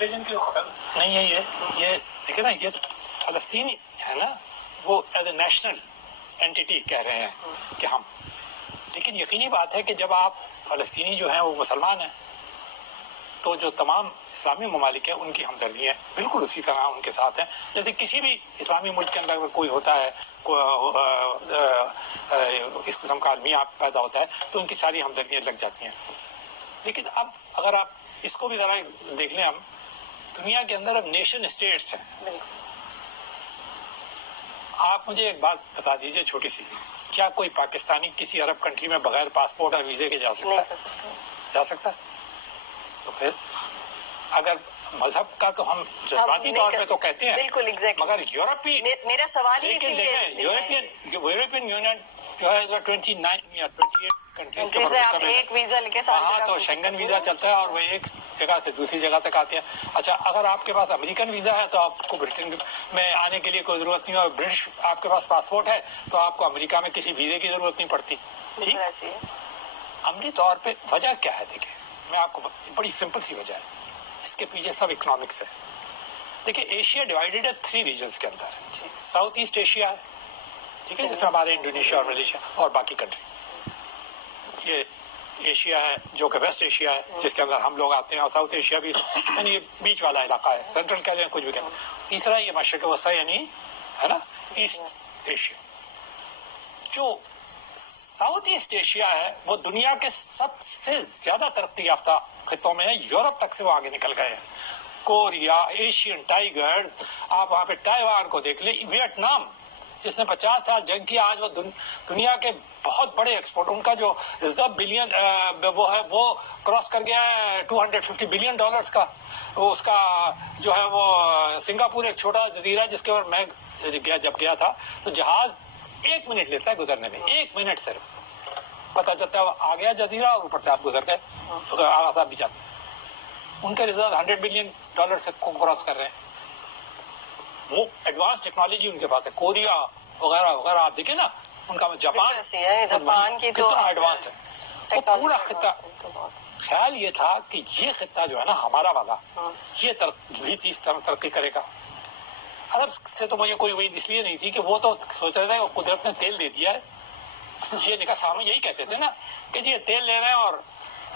Religion کی خبر نہیں ہے یہ دیکھیں نا، یہ فلسطینی ہے نا، وہ ایز اے نیشنل اینٹیٹی کہہ رہے ہیں کہ ہم، لیکن یقینی بات ہے کہ جب آپ فلسطینی جو ہیں وہ مسلمان ہیں تو جو تمام اسلامی ممالک ہیں ان کی ہمدردیاں بالکل اسی طرح ان کے ساتھ ہیں جیسے کسی بھی اسلامی ملک کے اندر اگر کوئی ہوتا ہے، اس قسم کا آدمی آپ پیدا ہوتا ہے تو ان کی ساری ہمدردیاں لگ جاتی ہیں. لیکن اب اگر آپ اس کو بھی ذرا دیکھ لیں، ہم دنیا کے اندر اب نیشن اسٹیٹس ہیں. آپ مجھے ایک بات بتا دیجئے چھوٹی سی، کیا کوئی پاکستانی کسی عرب کنٹری میں بغیر پاسپورٹ اور ویزے کے جا سکتا ہے؟ جا سکتا ہے؟ تو پھر اگر مذہب کا تو ہم جذباتی طور پہ تو کہتے ہیں بالکل ایگزیکٹلی، مگر یورپی میرا سوال ہی لیکن دیکھیں یورپین یونین جو ہے 29 یا 28 کنٹریز کے اوپر ایک ویزا لے کے وہاں تو شنگن ویزا چلتا ہے اور وہ ایک جگہ سے دوسری جگہ تک آتے ہیں. اچھا اگر آپ کے پاس امریکن ویزا ہے تو آپ کو برٹن میں آنے کے لیے کوئی ضرورت نہیں، اور برٹش آپ کے پاس پاسپورٹ ہے تو آپ کو امریکہ میں کسی ویزے کی ضرورت نہیں پڑتی. ٹھیک، عملی طور پہ وجہ کیا ہے؟ دیکھیں میں آپ کو بڑی سمپل سی وجہ ہے، اس کے پیچھے سب اکنامکس ہے. دیکھیں ایشیا ڈیوائیڈڈ ہے 3 ریجنز کے اندر. ساؤتھ ایسٹ ایشیا ہے، ٹھیک ہے، جس میں ہمارے انڈونیشیا اور ملیشیا اور باقی کنٹری. یہ ایشیا ہے جو کہ ویسٹ ایشیا ہے جس کے اندر ہم لوگ آتے ہیں، اور ساؤتھ ایشیا بھی یعنی یہ بیچ والا علاقہ ہے، سینٹرل کہہ لیں کچھ بھی کہہ لیں. تیسرا یہ مشرق وسطی یعنی ہے نا ایسٹ ایشیا. جو ساؤتھ ایسٹ ایشیا ہے وہ دنیا کے سب سے زیادہ ترقی یافتہ خطوں میں ہے، یورپ تک سے وہ آگے نکل گئے ہیں. کوریا، ایشین ٹائیگرز، آپ وہاں پہ تائیوان کو دیکھ لیں، ویتنام جس نے 50 سال جنگ کیا، آج وہ دنیا کے بہت بڑے ایکسپورٹ، ان کا جو ریزرو بلین وہ ہے وہ کراس کر گیا ہے $250 بلین کا. وہ اس کا جو ہے وہ سنگاپور ایک چھوٹا جزیرہ جس کے اوپر میں جب گیا تھا تو جہاز 1 منٹ لیتا ہے گزرنے میں، 1 منٹ صرف، پتہ چلتا ہے آ گیا جزیرہ اور اوپر سے آپ گزر گئے، آغاز آپ بھی جاتے ہیں. ان کے ریزرو $100 بلین سے کراس کر رہے ہیں. وہ ایڈوانس ٹیکنالوجی ان کے پاس ہے. کوریا وغیرہ وغیرہ آپ دیکھیں نا، ان کا جاپان کی کتنا ایڈوانس ہے. وہ پورا خطہ، خیال یہ تھا کہ یہ خطہ جو ہے نا ہمارا والا، یہ اس طرح ترقی کرے گا. عرب سے تو مجھے کوئی امید اس لیے نہیں تھی کہ وہ تو سوچ رہے تھے کہ قدرت نے تیل دے دیا ہے. یہ نکاح سامنے یہی کہتے تھے نا کہ جی یہ تیل لے رہے ہیں، اور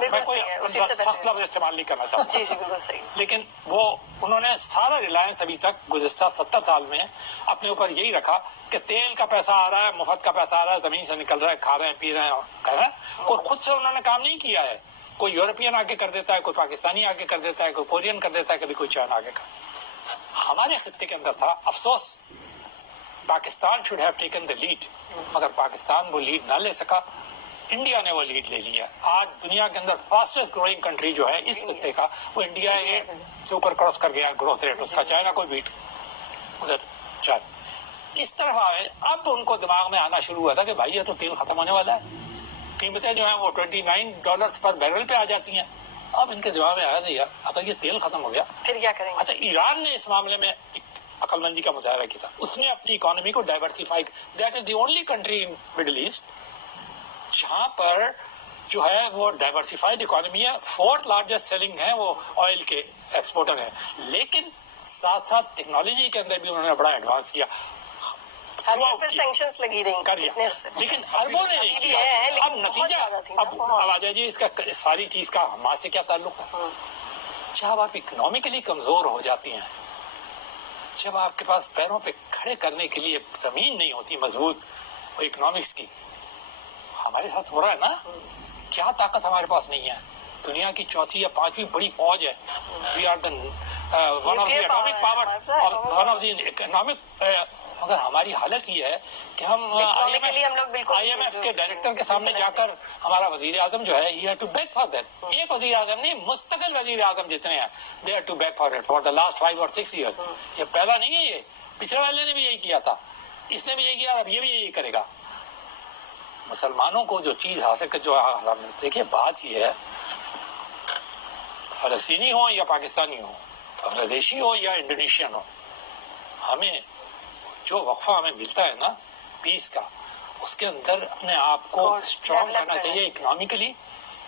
میں کوئی سخت لفظ استعمال نہیں کرنا چاہتا، لیکن وہ انہوں نے سارا ریلائنس ابھی تک گزشتہ 70 سال میں اپنے اوپر یہی رکھا کہ تیل کا پیسہ آ رہا ہے، مفت کا پیسہ آ رہا ہے، زمین سے نکل رہا ہے، کھا رہے ہیں، پی رہے ہیں، کر رہے ہیں. کوئی خود سے انہوں نے کام نہیں کیا ہے. کوئی یورپین آگے کر دیتا ہے، کوئی پاکستانی آگے کر دیتا ہے، کوئی کورین کر دیتا ہے، کبھی کوئی چائنا آگے کر. ہمارے خطے کے اندر تھا افسوس، Pakistan should have taken the lead, مگر پاکستان وہ لیڈ نہ لے سکا. انڈیا نے وہ لیڈ لے لیا. آج دنیا کے اندر فاسٹسٹ گروئنگ کنٹری جو ہے اس خطے کا وہ انڈیا سے اوپر کراس کر گیا گروتھ ریٹ اس کا. چائنا کو بیٹ ادھر چائنا اس طرح آئے. اب ان کو دماغ میں آنا شروع ہوا تھا کہ بھائی یہ تو تیل ختم ہونے والا ہے، قیمتیں جو ہیں وہ $29 پر بیرل پہ آ جاتی ہیں. اب ان کے دماغ میں آیا تھا یار اگر یہ تیل ختم ہو گیا پھر کیا کریں گے. اچھا ایران نے اس معاملے میں عقل مندی کا مظاہرہ کیا تھا. اس نے اپنی اکانومی کو diversify, that is the only country in middle east جہاں پر جو ہے وہ ڈائیورسیفائڈ اکانومی ہے. 4th لارجسٹ سیلنگ ہے وہ آئل کے ایکسپورٹر ہیں، لیکن ساتھ ساتھ ٹیکنالوجی کے اندر بھی انہوں نے بڑا ایڈوانس کیا. سینکشنز لگی رہی کر لیا، لیکن اربوں نے نہیں کیا. اب نتیجہ اب آ جائے جی اس کا ساری چیز کا ہمارے سے کیا تعلق ہے. جب آپ اکنامکلی کمزور ہو جاتی ہیں، جب آپ کے پاس پیروں پہ کھڑے کرنے کے لیے زمین نہیں ہوتی مضبوط وہ اکنامکس کی، ہمارے ساتھ ہو رہا ہے نا. کیا طاقت ہمارے پاس نہیں ہے. دنیا کی 4تھی یا 5ویں بڑی فوج ہے. We are the one of the atomic power اور ون آف دی اکنامک. مگر ہماری حالت یہ ہے کہ ہم آئی ایم ایف کے ڈائریکٹر کے سامنے جا کر ہمارا وزیر اعظم جو ہے یہ ٹو بیک فار دیٹ. ایک وزیر اعظم نہیں، مستقل وزیر اعظم جتنے ہیں they are to back for it for the last 5 or 6 years. یہ پہلا نہیں ہے، یہ پچھلے والے نے بھی یہی کیا تھا، اس نے بھی یہی کیا، اب یہ بھی یہی کرے گا. مسلمانوں کو جو چیز حاصل کر جو دیکھیے بات یہ ہے، فلسطینی ہو یا پاکستانی ہو، بنگلہ دیشی ہو یا انڈونیشین ہو، ہمیں جو وقفہ ہمیں ملتا ہے نا پیس کا، اس کے اندر اپنے آپ کو اسٹرانگ کرنا چاہیے اکنامکلی،